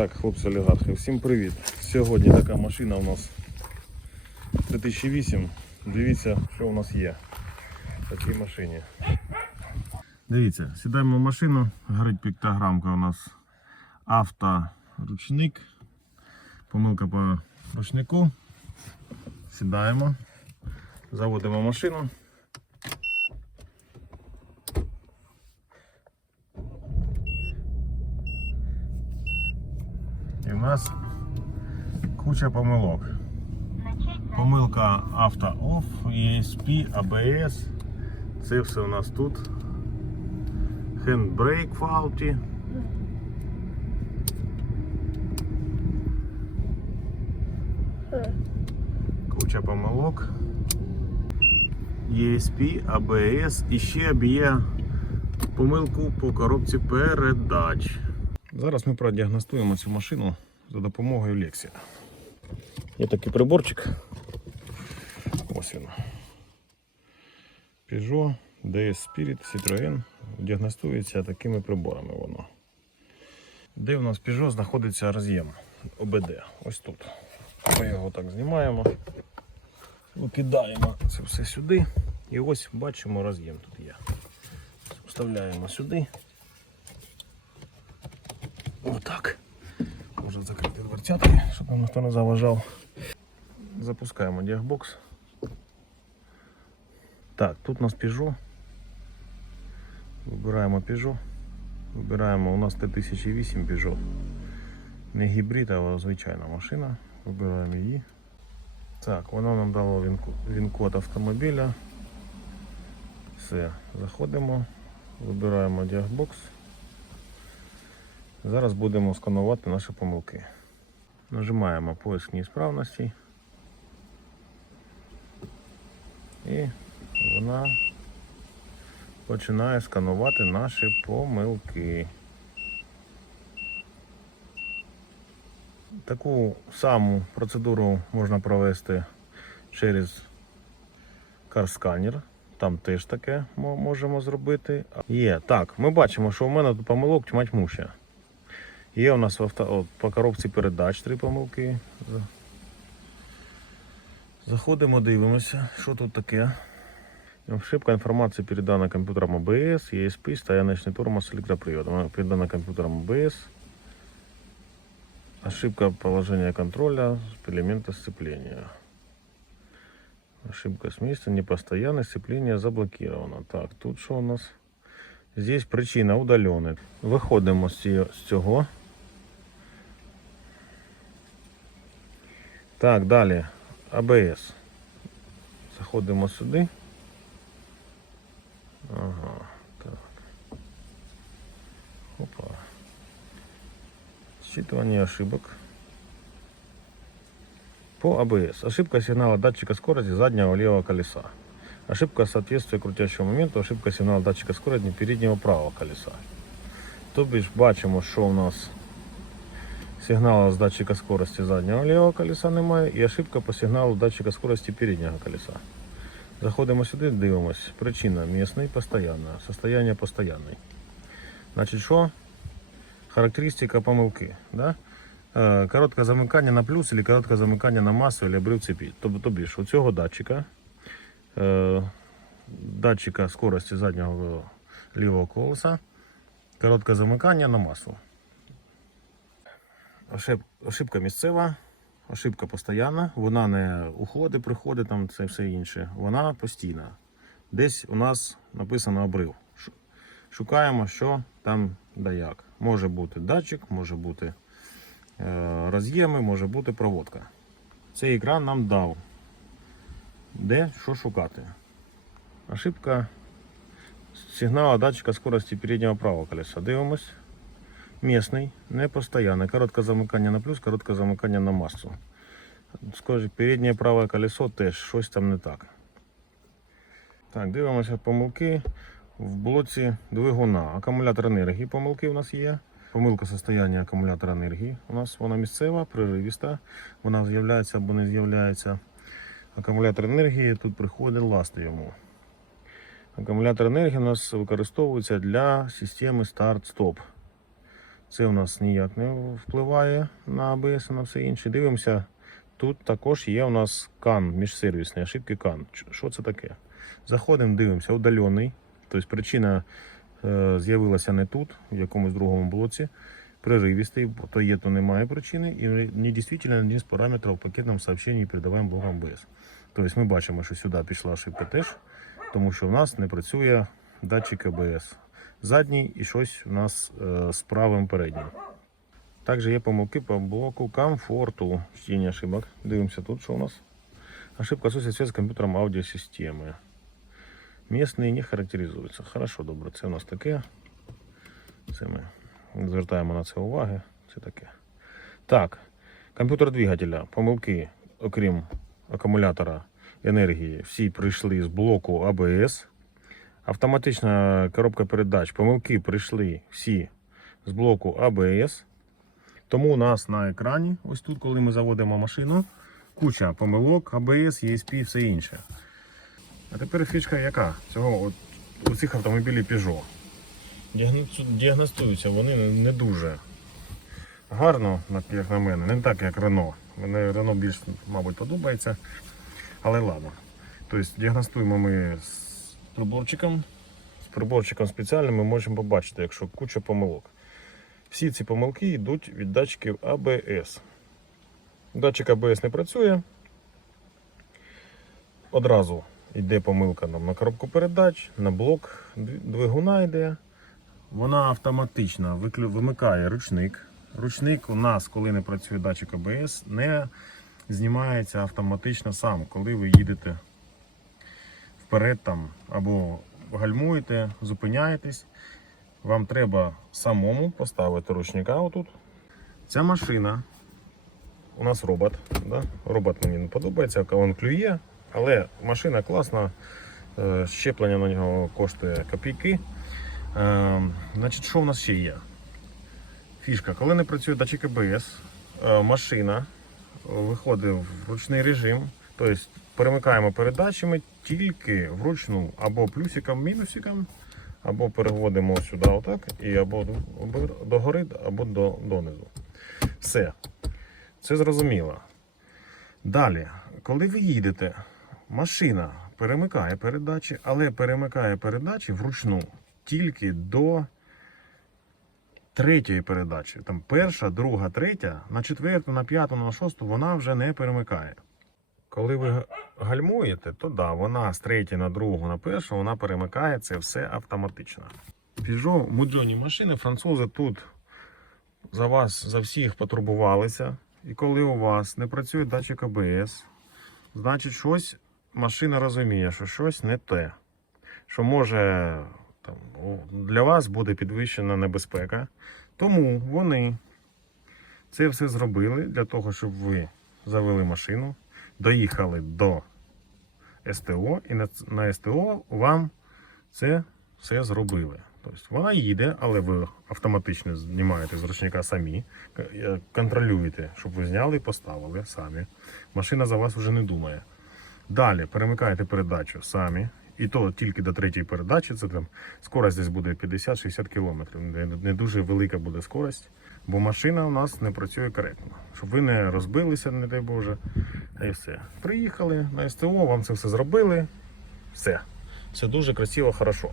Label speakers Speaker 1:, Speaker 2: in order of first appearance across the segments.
Speaker 1: Так, хлопці олігархи, всім привіт. Сьогодні така машина у нас 2008. Дивіться, що у нас є в такій машині. Дивіться, сідаємо в машину, горить піктограмка у нас авторучник. Помилка по ручнику. Сідаємо, заводимо машину. І в нас куча помилок. Помилка авто off, ESP, ABS. Це все у нас тут. Handbrake faulty. Куча помилок. ESP, ABS і ще б'є помилку по коробці передач. Зараз ми продіагностуємо цю машину за допомогою Lexia. Є такий приборчик. Ось він. Peugeot, DS Spirit, Citroën. Діагностується такими приборами воно. Де у нас Peugeot знаходиться роз'єм ОБД. Ось тут. Ми його так знімаємо. Викидаємо це все сюди. І ось бачимо роз'єм тут є. Вставляємо сюди. Отак. Можна закрити дверцятки, щоб нам ніхто не заважав. Запускаємо діагбокс. Так, тут у нас Peugeot. Вибираємо Peugeot. Вибираємо у нас Т1008 Peugeot. Не гібрид, а звичайна машина. Вибираємо її. Так, воно нам дало він- він-код автомобіля. Все, заходимо, вибираємо діагбокс. Зараз будемо сканувати наші помилки. Нажимаємо поиск неісправностей. І вона починає сканувати наші помилки. Таку саму процедуру можна провести через карсканер. Там теж таке можемо зробити. Є. Так, ми бачимо, що у мене тут помилок тьма тьмуща. Є у нас в авто, от, по коробці передач три помилки. За- Заходимо, дивимося, що тут таке. Ошибка информации передана компьютером АБС, ESP, стояночный тормоз электроприводом. Передана компьютером АБС. Ошибка положения контроля элемента сцепления. Ошибка с места, непостоянное сцепление заблокировано. Так, тут що у нас? Здесь причина удалений. Виходимо з ці- з цього. Так, далі. АБС. Заходимо сюди. Ага, так. Опа. Считывание ошибок. По АБС. Ошибка сигнала датчика скорости заднего левого колеса. Ошибка соответствия крутящего моменту. Ошибка сигнала датчика скорости переднего правого колеса. Тобі ж бачимо, що у нас сигналу з датчика скорості заднього лівого колеса немає і ошибка по сигналу датчика скорості переднього колеса. Заходимо сюди, дивимось. Причина місний, постоянна. Состояние постоянний. Значить, що? Характеристика помилки. Да? Е, Коротке замикання на плюс або коротке замикання на масу або обрив цепі. Тобі ж у цього датчика, е, датчика скорості заднього лівого колеса, коротке замикання на масу. Ошиб- Ошибка місцева, ошибка постійна, вона не уходить, приходить, там це все інше. Вона постійна. Десь у нас написано обрив. Шукаємо, що там да як. Може бути датчик, може бути е, роз'єми, може бути проводка. Цей екран нам дав, де що шукати. Ошибка сигнала датчика скорості переднього правого колеса. Дивимось. Местный, не постоянный. Короткое замыкание на плюс, короткое замыкание на массу. Скажи, переднє праве колесо теж щось там не так. Так, дивимося помилки в блоці двигуна. Акумулятор енергії помилки у нас є. Помилка состояння акумулятора енергії. У нас вона місцева, приривіста. Вона з'являється або не з'являється. Акумулятор енергії тут приходить ласти йому. Акумулятор енергії у нас використовується для системи старт-стоп. Це у нас ніяк не впливає на АБС і на все інше. Дивимося, тут також є у нас кан, міжсервісні ошибки кан. Що це таке? Заходимо, дивимося, удалений. Тобто причина е, з'явилася не тут, в якомусь другому блоці. Прерывистый, то є, то немає причини, і не дійсно один з параметрів в пакетному сообщенні передаваємо блок АБС. Тобто ми бачимо, що сюди пішла ошибка теж, тому що у нас не працює датчик АБС. Задній і щось у нас е, з правим переднім. Також є помилки по блоку комфорту. Чтення ошибок. Дивимося тут, що у нас. Ошибка связи з комп'ютером аудіосистеми. Місний не характеризується. Хорошо, добре, це у нас таке. Це ми звертаємо на це уваги. Це таке. Так, комп'ютер двигателя, помилки, окрім акумулятора енергії, всі прийшли з блоку ABS. Автоматична коробка передач, помилки прийшли всі з блоку ABS. Тому у нас на екрані, ось тут, коли ми заводимо машину, куча помилок, ABS, ESP і все інше. А тепер фішка яка? Цього от, у цих автомобілів Peugeot. Діагностуються вони не- не дуже гарно, як на мене, не так, як Рено. Мене Рено більш, мабуть, подобається. Але ладно. Тобто діагностуємо ми з приборчиком. З приборчиком спеціальним ми можемо побачити, якщо куча помилок. Всі ці помилки йдуть від датчиків ABS. Датчик ABS не працює. Одразу йде помилка нам на коробку передач, на блок двигуна йде. Вона автоматично вимикає ручник. Ручник у нас, коли не працює датчик ABS, не знімається автоматично сам, коли ви їдете вперед там або гальмуєте, зупиняєтесь. Вам треба самому поставити ручника отут. Ця машина. У нас робот. Да? Робот мені не подобається, він клює, але машина класна. е, Щеплення на нього коштує копійки. Е, Значить, що у нас ще є? Фішка, коли не працює датчик АБС, е, машина виходить в ручний режим, тобто перемикаємо передачами тільки вручну або плюсиком, мінусиком, або переводимо сюди отак, і або до- догори, або до, донизу. Все. Це зрозуміло. Далі, коли ви їдете, машина перемикає передачі, але перемикає передачі вручну тільки до третьої передачі. Там перша, друга, третя, на четверту, на п'яту, на шосту вона вже не перемикає. Коли ви гальмуєте, то да, вона з третьої на другу, на першу, вона перемикає це все автоматично. Peugeot, мудрені машини, французи тут за вас, за всіх потурбувалися. І коли у вас не працює датчик АБС, значить щось машина розуміє, що щось не те. Що може там, для вас буде підвищена небезпека. Тому вони це все зробили для того, щоб ви завели машину, доїхали до СТО, і на, СТО вам це все зробили. Тобто вона їде, але ви автоматично знімаєте з ручника самі, е, контролюєте, щоб ви зняли і поставили самі. Машина за вас вже не думає. Далі перемикаєте передачу самі. І то тільки до третьої передачі, це там скорость десь буде 50-60 км. Не дуже велика буде скорость, бо машина у нас не працює коректно. Щоб ви не розбилися, не дай Боже. А і все. Приїхали на СТО, вам це все зробили. Все. Все дуже красиво, хорошо.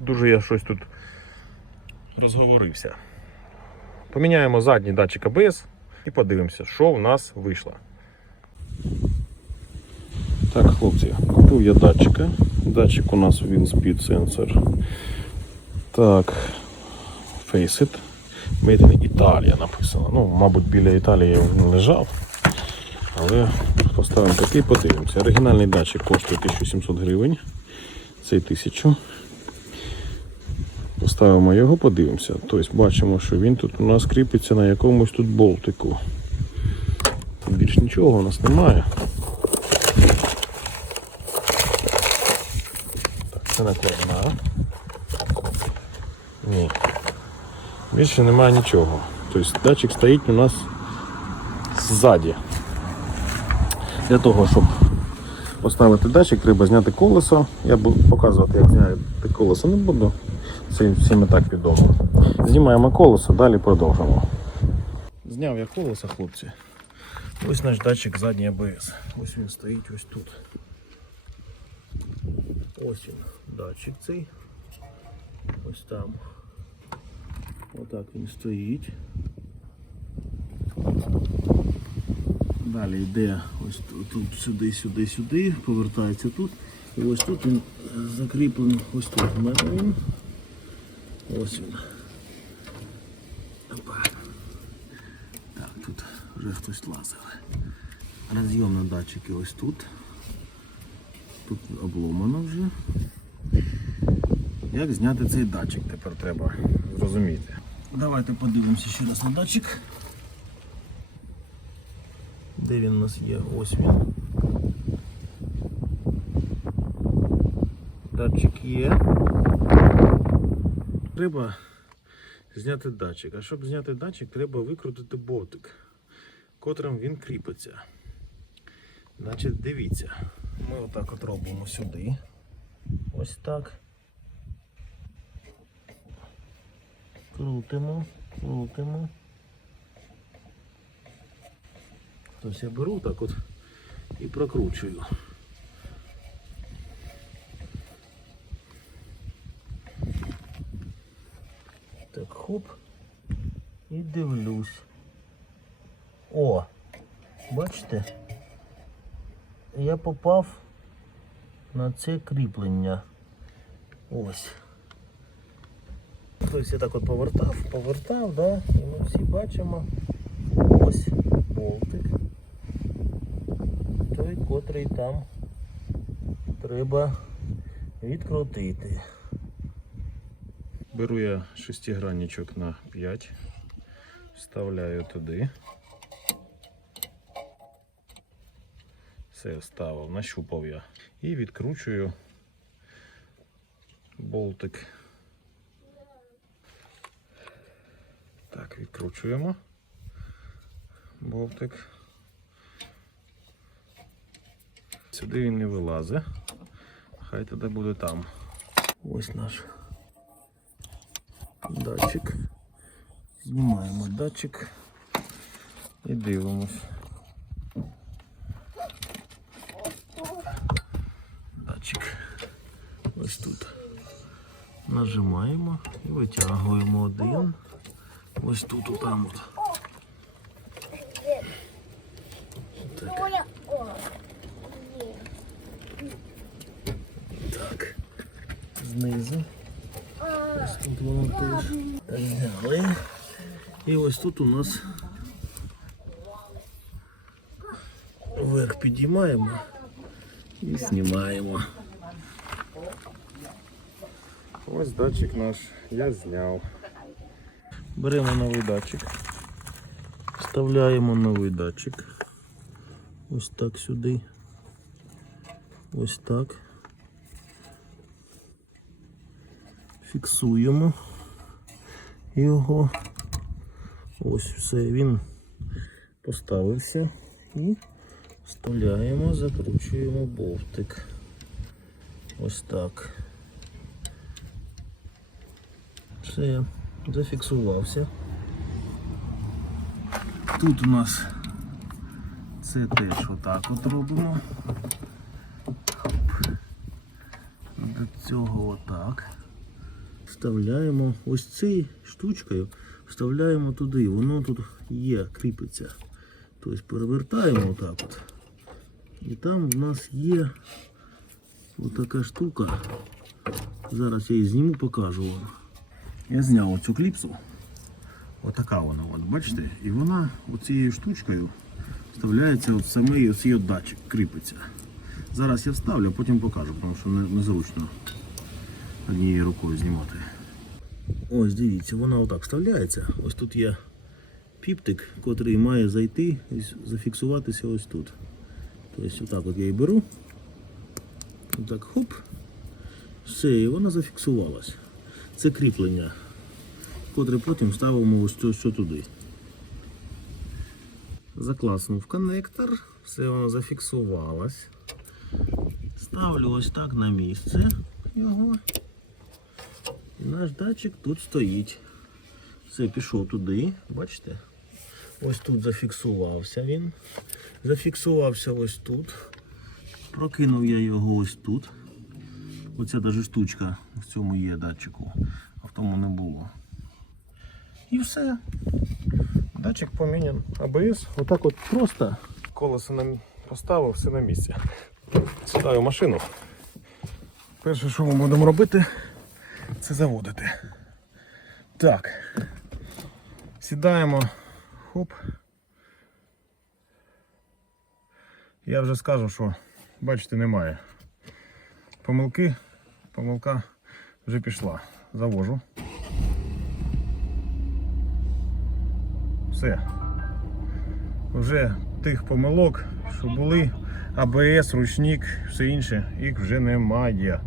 Speaker 1: Дуже я щось тут розговорився. Поміняємо задній датчик АБС і подивимося, що в нас вийшло. Так, хлопці, купив я датчика. Датчик у нас Wheel Speed Sensor. Так, Faceit. Made in Italia написано. Ну, мабуть, біля Італії він лежав. Але поставимо такий, подивимося. Оригінальний датчик коштує 1700 гривень. Цей 1000. Поставимо його, подивимося. Тобто бачимо, що він тут у нас кріпиться на якомусь тут болтику. Більш нічого у нас немає. Так, це накладна. Ні. Більше немає нічого. Тобто датчик стоїть у нас ззаді. Для того, щоб поставити датчик, треба зняти колесо. Я буду показувати, як зняти колесо, не буду. Це всім і так відомо. Знімаємо колесо, далі продовжимо. Зняв я колесо, хлопці. Ось наш датчик задній АБС. Ось він стоїть ось тут. Ось він, датчик цей. Ось там. Отак він стоїть. Далі йде ось тут, сюди, сюди, сюди, повертається тут. І ось тут він е, закріплений, ось тут він. Ось він. Опа. Так, тут вже хтось лазив. Роз'єм на датчики ось тут. Тут обломано вже. Як зняти цей датчик тепер треба зрозуміти. Давайте подивимося ще раз на датчик. Де він у нас є? Ось він. Датчик є. Треба зняти датчик. А щоб зняти датчик, треба викрутити болтик, котрим він кріпиться. Значить, дивіться. Ми отак от робимо сюди. Ось так. Крутимо, крутимо. Тобто я беру так от і прокручую. Так, хоп. І дивлюсь. О! Бачите? Я попав на це кріплення. Ось. Тобто я так от повертав, повертав, да? і ми всі бачимо ось болтик. Котрий там треба відкрутити. Беру я шестигранничок на 5, вставляю туди. Все вставив, нащупав я. І відкручую болтик. Так, відкручуємо болтик. Сюди він не вилазить. Хай тоді буде там. Ось наш датчик. Знімаємо датчик і дивимось. Датчик ось тут. Нажимаємо і витягуємо один. Ось тут, отам от. Знизу. Ось тут воно теж. Зняли. І ось тут у нас вверх підіймаємо і знімаємо. Ось датчик наш я зняв. Беремо новий датчик. Вставляємо новий датчик. Ось так сюди. Ось так. Фіксуємо його. Ось все, він поставився і вставляємо, закручуємо болтик. Ось так. Все, зафіксувався. Тут у нас це теж отак от робимо. До цього отак. Вставляємо ось цією штучкою, вставляємо туди, воно тут є, кріпиться. Тобто перевертаємо отак от. І там в нас є отака штука. Зараз я її зніму, покажу вам. Я зняв оцю кліпсу. Отака вона, от, бачите? І вона оцією штучкою вставляється от самий оцей датчик, кріпиться. Зараз я вставлю, а потім покажу, тому що не- незручно однією рукою знімати. Ось дивіться, вона отак вставляється. Ось тут є піптик, котрий має зайти і зафіксуватися ось тут. Тобто отак от я її беру. Отак хоп. Все, і вона зафіксувалась. Це кріплення, котре потім ставимо ось це все туди. Закласнув коннектор, все воно зафіксувалось. Ставлю ось так на місце його. І наш датчик тут стоїть. Все, пішов туди, бачите? Ось тут зафіксувався він. Зафіксувався ось тут. Прокинув я його ось тут. Оця даже штучка в цьому є датчику, а в тому не було. І все. Датчик помінян. АБС. Отак от просто колесо нам поставив, все на місці. Сідаю машину. Перше, що ми будемо робити, це заводити. Так. Сідаємо. Хоп. Я вже скажу, що бачите, немає. Помилки. Помилка вже пішла. Завожу. Все. Вже тих помилок, що були, АБС, ручник, все інше, їх вже немає.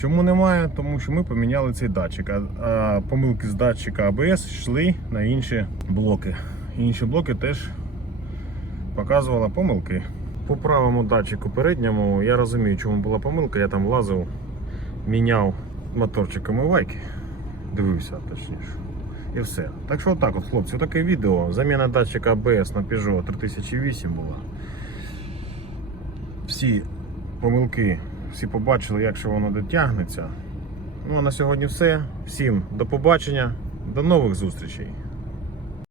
Speaker 1: Чому немає? Тому що ми поміняли цей датчик, а, помилки з датчика АБС йшли на інші блоки. Інші блоки теж показували помилки. По правому датчику передньому я розумію, чому була помилка. Я там лазив, міняв моторчик омивайки. Дивився точніше. І все. Так що отак от, хлопці, таке відео. Заміна датчика ABS на Peugeot 3008 була. Всі помилки, всі побачили, як що воно дотягнеться. Ну а на сьогодні все. Всім до побачення, до нових зустрічей.